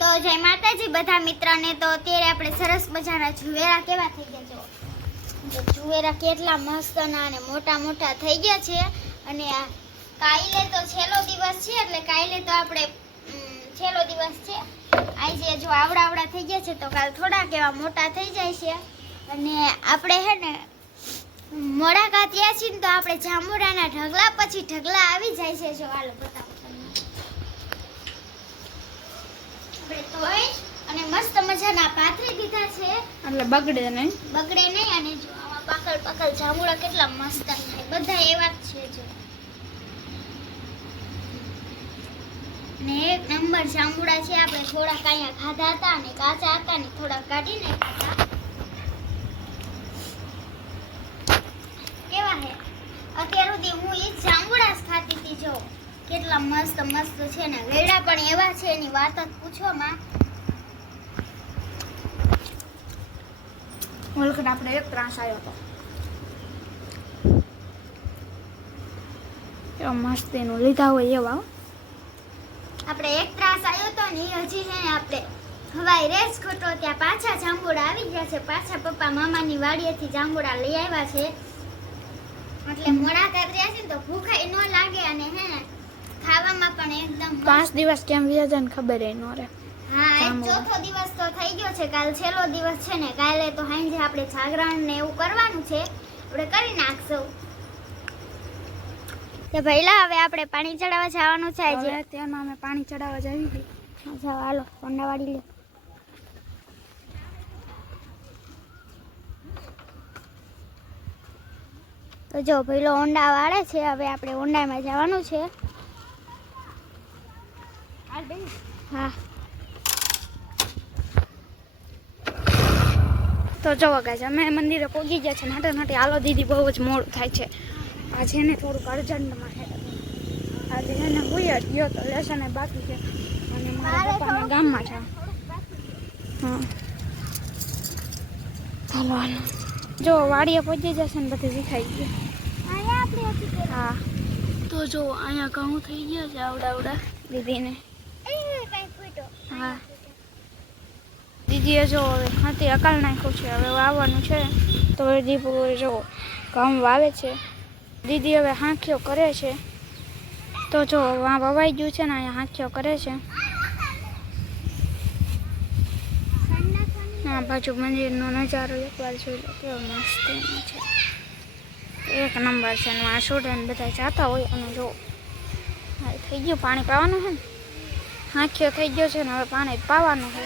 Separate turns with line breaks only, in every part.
તો જય માતાજી, બધા મિત્રને તો અત્યારે આપણે સરસ મજાના જુવેરા કેવા થઈ ગયા જો જુવેરા કેટલા મસ્તના અને મોટા મોટા થઈ ગયા છે. અને આ કાલે તો છેલ્લો દિવસ છે, એટલે કાલે તો આપણે છેલ્લો દિવસ છે. આજે જો આવડા આવડા થઈ ગયા છે, તો કાલ થોડાક એવા મોટા થઈ જાય છે. અને આપણે હે ને મોડા ત્યાં છીએ તો આપણે જાંબુડાના ઢગલા પછી ઢગલા આવી જાય છે, જો હાલો બતાવો તમને આપણે અને મસ્ત મજાના પાથરી દીધા છે.
એટલે બગડે નહીં.
બગડે નહીં અને જો આમાં પાકળ પાકળ જાંબુડા કેટલા મસ્ત થાય. બધા એવા જ છે જો. ને એક નંબર જાંબુડા છે. આપણે થોડાક અહીંયા ખાધા હતા અને કાચા હતા ને થોડાક કાઢીને ખાધા કેવા હે અત્યાર સુધી હું ઈ જ જાંબુડા જ ખાતી હતી જો કેટલા મસ્ત મસ્ત છે ને વેડા પણ એવા છે એની વાત જ પૂછવામાં.
વખત આપણે એક ત્રાસ આવ્યો હતો એવા મસ્ત એનું લીધા હોય એવા
આપણે એક ત્રાસ આવ્યો તો ને એ હજી છે ને આપણે હવાઈ રેસ ખોટો ત્યાં પાછા જાંબુડા આવી ગયા છે. પાછા પપ્પા મામાની વાડીએથી જાંબુડા લઈ આવ્યા છે. એટલે મોડા કાતર્યા છે ને તો ભૂખાઈ ન લાગે અને હે ને ખાવામાં પણ એકદમ
પાંચ દિવસ કેમ વ્યાજ ને ખબર એ ન રહે.
હા એક ચોથો દિવસ તો થઈ ગયો છે. કાલ છેલ્લો દિવસ છે ને. કાલે તો સાંજે આપણે જાગરણ ને એવું કરવાનું છે. આપણે કરી નાખશું. તો ભઈલા હવે આપણે પાણી ચડાવવા જવાનું છે આજે.
તેમાં અમે પાણી ચડાવવા જવી હતી
જાવ હાલો હોન્ડા વાળી લે. તો જો પેલો હોન્ડા વાળે છે. હવે આપણે ઊંડામાં જવાનું છે. હા.
તો જો ગાજ અમે મંદિરે પહોંચી ગયા છે નાટે નાટે આલો દીદી બહુ જ મોડું થાય છે. આજે એને થોડુંક અર્જન્ટમાં છે. આજે એને હોય જ ગયો તો લેસન બાકી છે. અને મારા પપ્પાના ગામમાં છે. હા. હાલો જો વાડીએ પહોંચી જશે ને બધું વિખાઈ ગયું. હા. તો જો અહીંયા ઘઉં થઈ ગયા છે આવડા આવડા દીદીને. હા. દીદીએ જો હવે ખાતી અકાલ નાખ્યું છે, હવે વાવવાનું છે. તો એ દીપુ જો ઘઉં વાવે છે. દીદી હવે હાંખીઓ કરે છે. તો જો વાં વવાઈ ગયું છે ને, અહીંયા હાંખીઓ કરે છે. આ બાજુ મંદિરનો નજારો એકવાર જોઈ લો, કેવો મસ્ત છે. એક નંબર છે આ સ્ટુડન્ટ બધા જતા હોય અને જો થઈ ગયું, પાણી પાવાનું છે ને? હાંખીઓ થઈ ગયો છે ને હવે પાણી પાવાનું છે.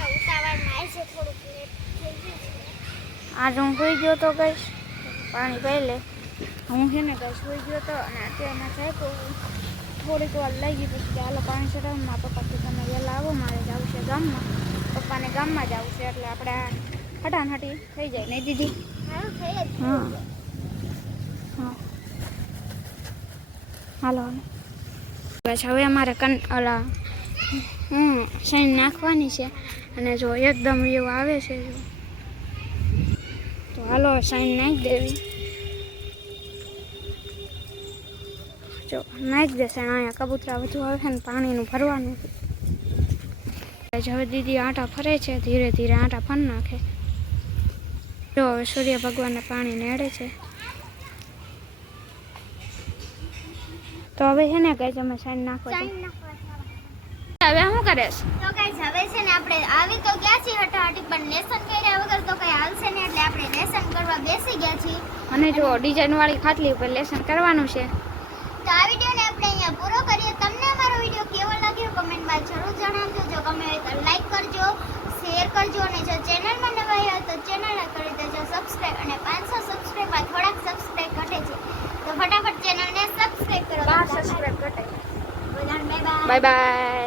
આજે હું સુઈ ગયો તો ગઈશ. પાણી પહેલે હું છે ને ગઈ સુઈ ગયો તો અને અત્યારના જાય તો થોડીક વાર લઈ ગઈ પછી ચાલો પાણી ચડાવ મારા પપ્પાથી તમે વહેલા આવો મારે જવું છે ગામમાં. પપ્પાને ગામમાં જવું છે એટલે આપણે હટાનહટી થઈ જાય નહીં દીદી? હા હા. હાલો હાલો બસ હવે અમારે કન ઓલા હમ સાઈન નાખવાની છે અને જો એકદમ વ્યૂ આવે છે જો. તો હાલો સાઈન નાખી દેવી. જો, નાખી દેશે અહીંયા કબૂતરા વધુ આવે છે ને પાણીનું ભરવાનું. હવે દીદી આટા ફરે છે, ધીરે ધીરે આટા ફરી નાખે. જો, હવે સૂર્ય ભગવાનને પાણી નેડે છે. તો હવે છે ને, કઈ તમે સાઈન નાખો છો
ચાઈ નાખવા જવાનું.
હવે શું કરે છે
તો guys, હવે છે ને આપણે આવી તો ગયા છીએ હટાહટી પણ લેસન કર્યા વગર તો કઈ હાલશે નહીં એટલે આપણે લેસન કરવા બેસી ગયા છીએ.
અને જો ડિઝાઇન વાળી ખાટલી ઉપર લેસન કરવાનું છે.
તો આ વિડીયોને આપણે અહીંયા પૂરો કરીએ. તમને અમારો વીડિયો કેવો લાગ્યો કમેન્ટમાં જરૂર જણાવજો. જો ગમે હોય તો લાઈક કરજો શેર કરજો અને જો ચેનલમાં નવા હોય તો ચેનલને કરી દેજો. સબસ્ક્રાઇબ અને પાંચસો સબસ્ક્રાઇબમાં થોડાક સબસ્ક્રાઇબ ઘટે છે. તો ફટાફટ ચેનલને સબસ્ક્રાઇબ કરો.
Bye bye